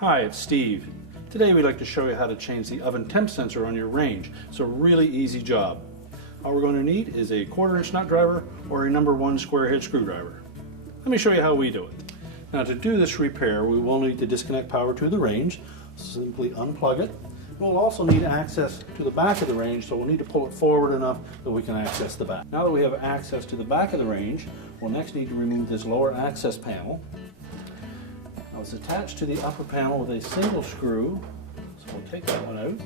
Hi, it's Steve. Today we'd like to show you how to change the oven temp sensor on your range. It's a really easy job. All we're going to need is a 1/4" nut driver or a number 1 square head screwdriver. Let me show you how we do it. Now to do this repair we will need to disconnect power to the range. Simply unplug it. We'll also need access to the back of the range, so we'll need to pull it forward enough that we can access the back. Now that we have access to the back of the range, we'll next need to remove this lower access panel. Now it's attached to the upper panel with a single screw, so we'll take that one out.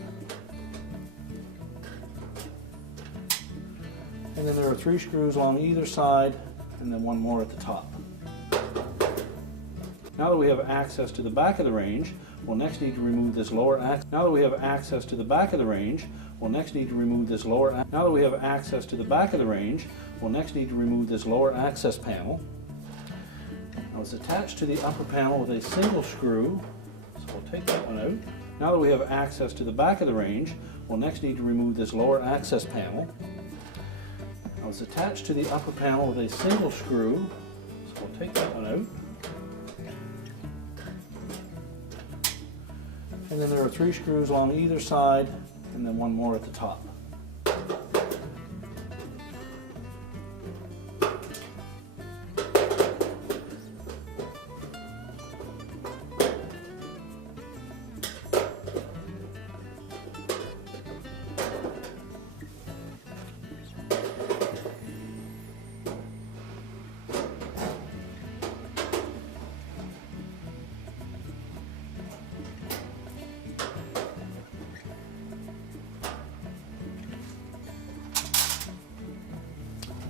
And then there are 3 screws along either side, and then 1 more at the top. Now that we have access to the back of the range, we'll next need to remove this lower access. Now that we have access to the back of the range, we'll next need to remove this lower. Now that we have access to the back of the range, we'll next need to remove this lower access panel. Now it's attached to the upper panel with a single screw, so we'll take that one out. Now that we have access to the back of the range, we'll next need to remove this lower access panel. Now it's attached to the upper panel with a single screw, so we'll take that one out. And then there are 3 screws along either side, and then 1 more at the top.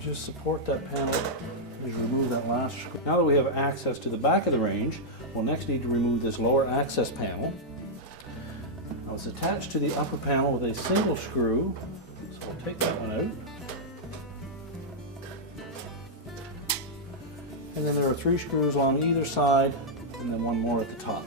Just support that panel as you remove that last screw. Now that we have access to the back of the range, we'll next need to remove this lower access panel. Now it's attached to the upper panel with a single screw, so we'll take that one out. And then there are 3 screws along either side, and then 1 more at the top.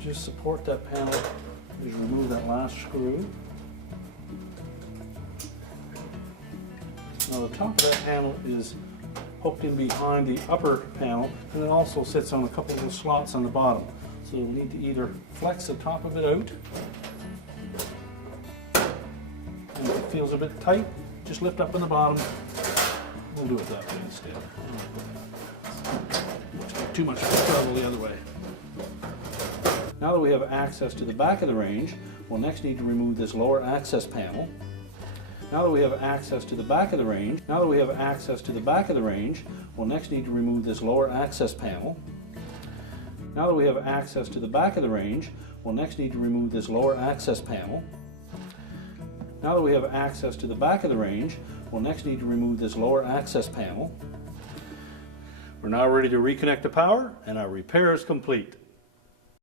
Just support that panel as you remove that last screw. Now the top of that panel is hooked in behind the upper panel, and it also sits on a couple of slots on the bottom. So you'll need to either flex the top of it out, and if it feels a bit tight, just lift up on the bottom. We'll do it that way instead. Too much trouble the other way. Now that we have access to the back of the range, we'll next need to remove this lower access panel. Now that we have access to the back of the range, we'll next need to remove this lower access panel. Now that we have access to the back of the range, we'll next need to remove this lower access panel. Now that we have access to the back of the range, we'll next need to remove this lower access panel. We're now ready to reconnect the power, and our repair is complete.